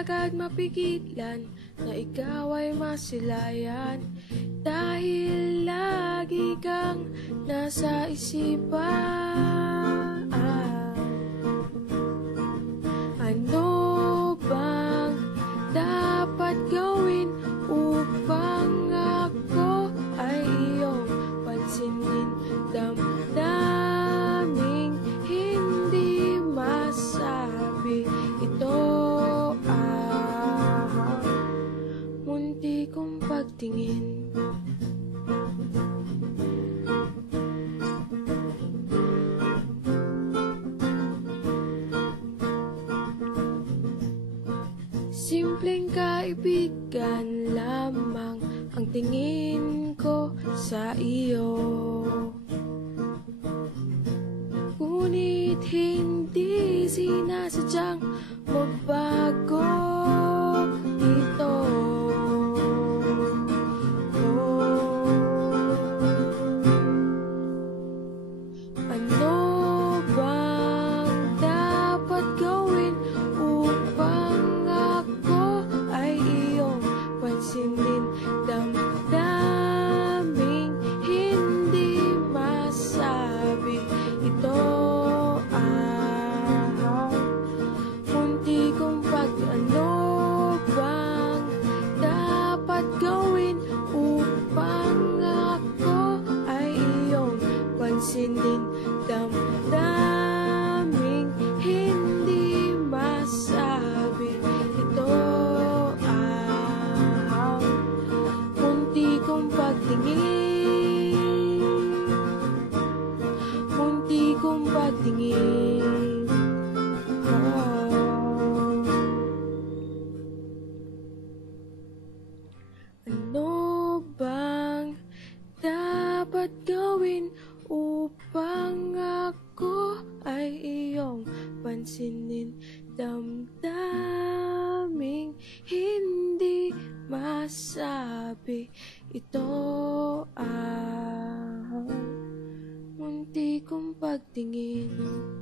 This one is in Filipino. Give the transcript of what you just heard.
agad mapigilan na ikaw ay masilayan, dahil lagi kang nasa isipan. Ano bang dapat gawin upang ako ay iyong pansinin? Damdaming hindi masabi, ito munti kong pagtingin. Simpleng kaibigan lamang ang tingin ko sa iyo, ngunit hindi sinasadyang magbago ito. Ano bang dapat gawin upang ako ay iyong pansinin? Damdaming hindi masabi, ito munti kong ano bang dapat gawin upang ako ay iyong pansinin? Damdaming hindi masabi, ito munti kong pagtingin, munti kong pagtingin. Ano bang dapat gawin upang ako ay iyong pansinin? Damdaming hindi masabi, ito munti kong pagtingin.